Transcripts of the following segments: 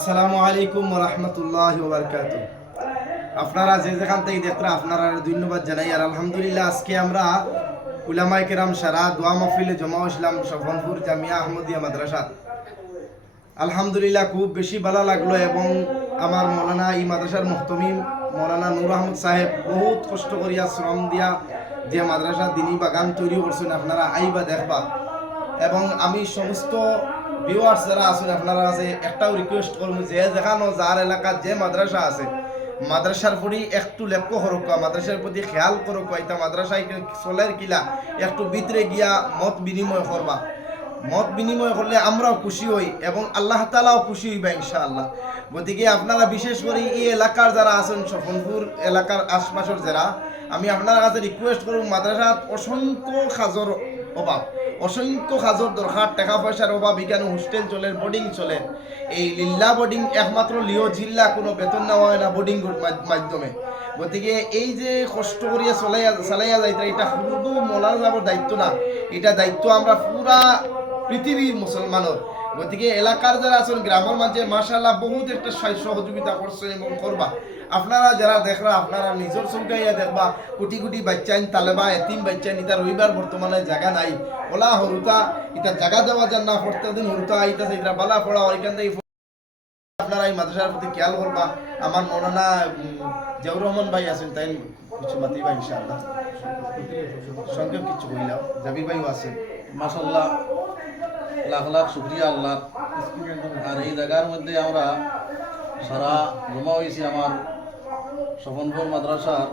আসসালামু আলাইকুম ওয়া রাহমাতুল্লাহি ওয়া বারাকাতুহু। আপনারা যে যেখান থেকে দেখরা আপনারা ধন্যবাদ জানাই। আর আলহামদুলিল্লাহ আজকে আমরা উলামায়ে কেরাম সারা দোয়া মাহফিলে জমা হইছিলাম সফনপুর জামিয়া আহমদিয়া মাদ্রাসা। আলহামদুলিল্লাহ খুব বেশি ভালো লাগলো এবং আমার মৌলানা এই মাদ্রাসার মুহতমিম মৌলানা নূর আহমদ সাহেব বহুত কষ্ট করিয়া শ্রম দিয়া যে মাদ্রাসা দিনী বাগান তৈরি করছেন, আপনারা আইবা দেখবা। এবং আমি সমস্ত ভিউয়ার্স যারা আছেন আপনারা আছে একটাও রিকোয়েস্ট করবো, যে যেখানো যার এলাকার যে মাদ্রাসা আছে মাদ্রাসার প্রতি একটু লক্ষ্য করুক, মাদ্রাসার প্রতি খেয়াল করুক, এটা মাদ্রাসায় চলের কিলা একটু ভিতরে গিয়া মত বিনিময় করবা। মত বিনিময় করলে আমরাও খুশি হই এবং আল্লাহ তাআলাও খুশি হইবা ইনশাআল্লাহ। গতিকে আপনারা বিশেষ করে এই এলাকার যারা আছেন সফনপুর এলাকার আশপাশের যারা, আমি আপনার কাছে রিকোয়েস্ট করব, মাদ্রাসাত অসংখ্য খাজর অভাব, অসংখ্য খাজর দরকার, টাকা পয়সার অভাব, এখানে হোস্টেল চলে, বোর্ডিং চলে। এই লিল্লা বোর্ডিং একমাত্র লিও জিল্লা কোনো বেতন নেওয়া হয় না বোর্ডিং মাধ্যমে। গতিকে এই যে কষ্ট করিয়া চালাইয়া যাইতে এটা শুধু মোলার যাবার দায়িত্ব না, এটা দায়িত্ব আমরা পুরা পৃথিবীর মুসলমানের। গতিকে এলাকার যারা আছেন গ্রামের মাঝে মাশাআল্লাহ বহুত একটা সহযোগিতা করছেন এবং করবা। আপনারা যারা দেখরা আপনারা নিজের চৌকাইয়া দেখবা, কোটি কোটি বাচ্চাইন তালেবা এতিম বাচ্চাইন ইতা রবিবার বর্তমানে জায়গা নাই, ওলা হরুতা ইতা জায়গা দেওয়া যান না, প্রত্যেকদিন হরুতা ইতা ইতা বালা পড়া ওইখান থেকে আপনারা এই মাদ্রাসার প্রতি খেয়াল করবা। আমার মৌলানা জিয়াউর রহমান ভাই আছেন, তাই কিছু মাতিবা ইনশাআল্লাহ, সংক্ষেপ কিছু কইলাম। জাবির ভাইও আছেন। মাশাআল্লাহ, লাখ লাখ শুকরিয়া আল্লাহ। আর এই জায়গার মধ্যে আমরা সারা জমা হয়েছি আমার সফনপুর মাদ্রাসার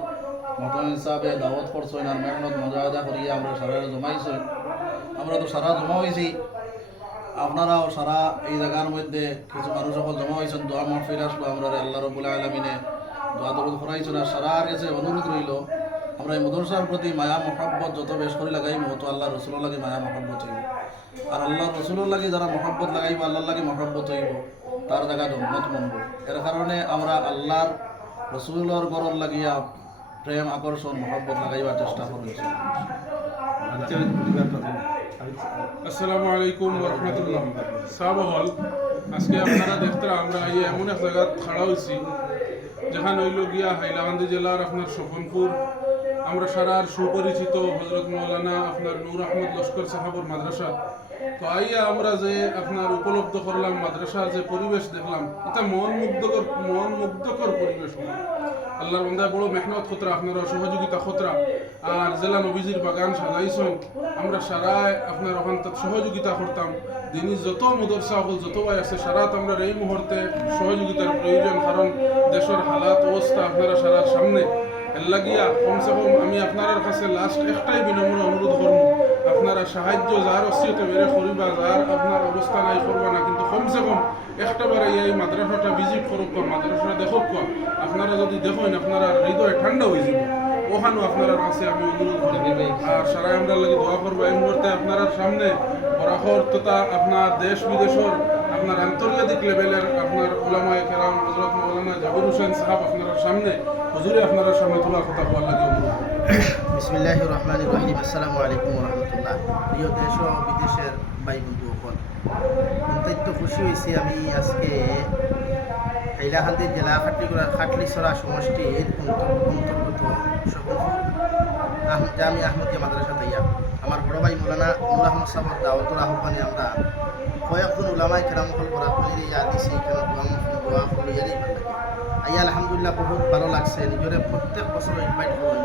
মতন হিসাবে দাওয়াত করছেন আর মেহনত মজাদা করিয়া আমরা সারা জমাইছি। আমরা তো সারা জমা হয়েছি, আপনারাও সারা এই জায়গার মধ্যে কিছু মানুষ সকল জমা হয়েছেন। দোয়া মাহফিল আসলো, আমরা আল্লাহ রাব্বুল আলামিনে দোয়া দরুদ করাইছেন। আর সারা কাছে অনুরোধ রইল, আমরা এই মাদ্রাসার প্রতি মায়া মহব্বত যত বেশ করে লাগাইব, তো আল্লাহ রসুলের লাগে মায়া মহব্বত হইব। আর আল্লাহ রসুলের লাগে যারা মহব্বত লাগাইব, আল্লাহর লাগে মহব্বত হইব, তার জায়গা জন্মত মনব। এর কারণে আমরা আল্লাহর রসুলের গরর লাগিয়া প্রেম আকর্ষণ মহব্বত লাগাইবার চেষ্টা করছি। আসসালামু আলাইকুম ওয়া রাহমাতুল্লাহ। সাহাবা হল আজকে আপনারা দেখতে আমরা এই এমন এক জায়গা খাড়া হয়েছি যেখানে হইল গিয়া হাইলাকান্দি জেলার আপনার সফনপুর, আমরা সারার সুপরিচিত হজরত মৌলানা আপনার নূর আহমদ লস্কর সাহাবর মাদ্রাসা। তো আইয়া আমরা যে আপনার উপলব্ধ করলাম মাদ্রাসার যে পরিবেশ দেখলাম, এটা মন মুগ্ধকর পরিবেশ। আল্লাহর বান্দায় বড় মেহনত খতরা, আপনারা সহযোগিতা খতরা। আর জেলা নবীজির বাগান সাজাইছেন, আমরা সারায় আপনার ওখান সহযোগিতা করতাম। দিনই যত মদরসা হল যত ভাই আছে সারাত আমরা এই মুহূর্তে সহযোগিতার প্রয়োজন, কারণ দেশের হালাত অবস্থা আপনারা সারার সামনে লাগিয়া কমসে কম আমি আপনার কাছে লাস্ট একটাই বিনম্র অনুরোধ করব, আপনারা সাহায্য যার অস্তিত্ব বেড়ে করিবা, যার আপনার অবস্থা নাই করবা না, কিন্তু কমসে কম একটা বারে এই মাদ্রাসাটা ভিজিট করুক, মাদ্রাসাটা দেখুক। আপনারা যদি দেখেন আপনারা হৃদয় ঠান্ডা হয়ে যাবে, ওখানেও আপনার কাছে আমি অনুরোধ করব। আর সারাই আমরা লাগে দোয়া করবো এই মুহূর্তে আপনার সামনে বরাহর তথা আপনার দেশ বিদেশের আপনার আন্তর্জাতিক লেভেলের আপনার উলামায়ে কেরাম হযরত মাওলানা জাবির হোসেন সাহেব আপনার সামনে হুজুরে আপনার সামনে তোলার কথা বলার লাগে অনুরোধ। বিসমিল্লাহির রহমানির রহিম। আসসালামু আলাইকুম ওয়া রাহমাতুল্লাহ। প্রিয় দেশ ও বিদেশের ভাই বন্ধু সকল, অত্যন্ত খুশি হয়েছি আমি আজকে হাইলাকান্দি জেলা খাটলিছড়া সমষ্টির অন্তর্গত সফনপুর জামিয়া আহমদিয়া মাদ্রাসা তাইয়া আমার বড় ভাই মৌলানা নূর আহমদ সাহেবের দাওয়াতের আহ্বানে আমরা কয়েকজন উলামায়ে কেরাম হল করা হলে ইয়া দিছি, এখানে দোয়া করলে ইয়ারই ভালো লাগে। আইয়া আলহামদুলিল্লাহ বহুত ভালো লাগছে। নিজরে প্রত্যেক বছর ইনভাইট করেন,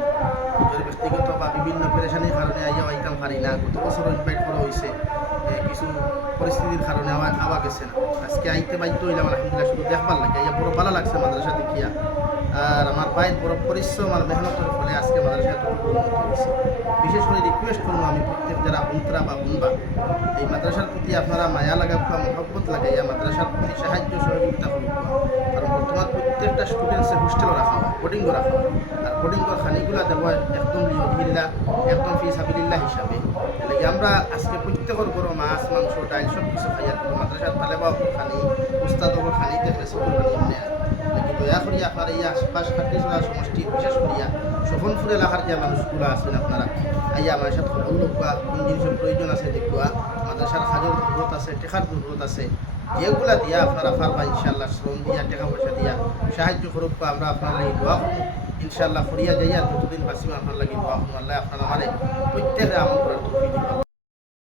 নিজের ব্যক্তিগত বা বিভিন্ন পেরেশানির কারণে আইয়া আইতাম পারি না, গত বছর ইনভাইট করা হয়েছে, কিছু পরিস্থিতির কারণে আওয়া গেছে না। আজকে আইতে বাধ্য হইলাম আলহামদুলিল্লাহ, শুধু দেখবার লাগে আইয়া বড় ভালো লাগছে মাদ্রাসা দেখিয়া। আর আমার ভাইয়ের বড় পরিশ্রম আর মেহনতের ফলে আজকে মাদ্রাসা এতটুকু উন্নত হয়েছে। বিশেষ করে রিকোয়েস্ট করবো আমি প্রত্যেক যারা বন্ধুরা বা বন্ধুবা এই মাদ্রাসার প্রতি আপনারা মায়া লাগাবা, মহব্বত লাগাইয়া মাদ্রাসার প্রতি সাহায্য সহযোগিতা করুক। কারণ বর্তমান প্রত্যেকটা স্টুডেন্টসের হোস্টেলও রাখা হয়, বোর্ডিংও রাখা হয়, আর বোর্ডিংয়ের খানিগুলা দেওয়া হয় একদম লিল্লাহ, একদম ফি সাবিলিল্লাহ হিসাবে। এলাকি আমরা আজকে প্রত্যেকের বড় মাছ মাংস ডাইল সব কিছু খাইয়া কিন্তু মাদ্রাসার তালেবাও খানি, উস্তাদও খানি দেখলে সব খানি এমনি। দয়া করিয়া আপনার এই আশপাশ খাটলিছড়া সমষ্টির বিশেষ করিয়া সফনপুর এলাকার যে মানুষগুলো আছেন আপনারা আইয়া আমার সাথে খবর লোক বা কোন জিনিসের প্রয়োজন আছে দেখুয়া, মাদ্রাসার কাজের জরুরত আছে, টেকার জরুরত আছে, যেগুলা দিয়া আপনারা পারবা ইনশাআল্লাহ শ্রম দিয়া টাকা পয়সা দিয়া সাহায্য করুক বা আমরা আপনার লাগে দোয়া করব ইনশাআল্লাহ ফরিয়া যাইয়া যতদিন বাসিমা আপনার লাগে দোয়া করব আল্লাহ আপনারা মানে প্রত্যেকে আমল করার তৌফিক দিন